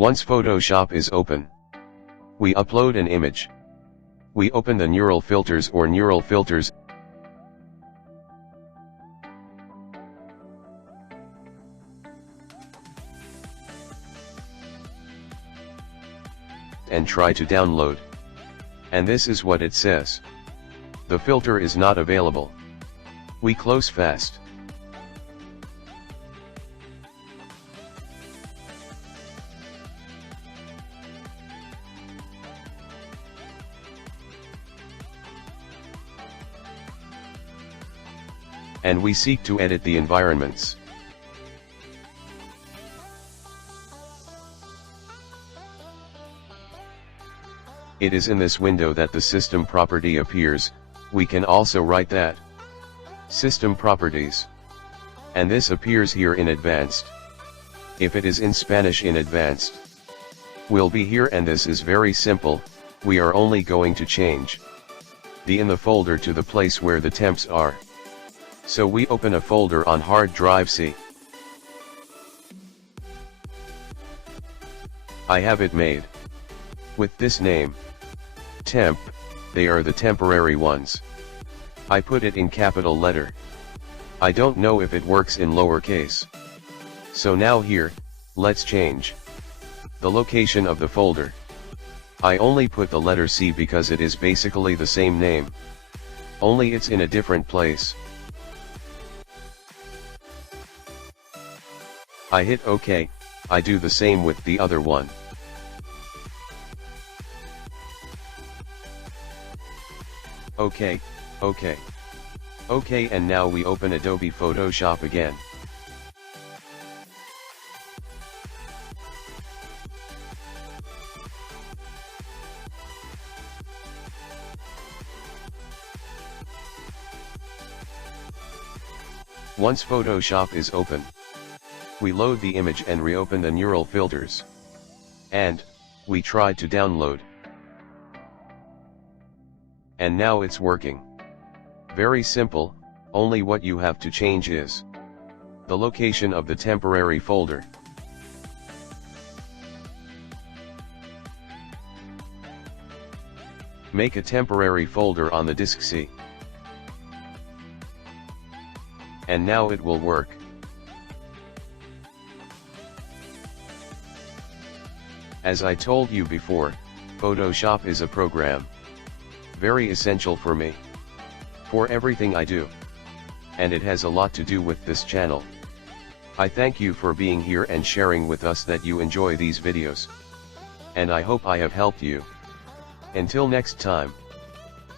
Once Photoshop is open, we upload an image. We open the neural filters or neural filters and try to download. And this is what it says. The filter is not available. We close fast. And we seek to edit the environments. It is in this window that the system property appears. We can also write that system properties. And this appears here in advanced. If it is in Spanish in advanced, will be here, and this is very simple. We are only going to change the in the folder to the place where the temps are. So we open a folder on hard drive C. I have it made with this name, temp. They are the temporary ones. I put it in capital letter. I don't know if it works in lowercase. So now here, let's change the location of the folder. I only put the letter C because it is basically the same name, only it's in a different place. I hit OK. I do the same with the other one. OK, OK, OK, and now we open Adobe Photoshop again. Once Photoshop is open, we load the image and reopen the neural filters. And we tried to download. And now it's working. Very simple, only what you have to change is the location of the temporary folder. Make a temporary folder on the disk C. And now it will work. As I told you before, Photoshop is a program very essential for me, for everything I do. And it has a lot to do with this channel. I thank you for being here and sharing with us that you enjoy these videos. And I hope I have helped you. Until next time.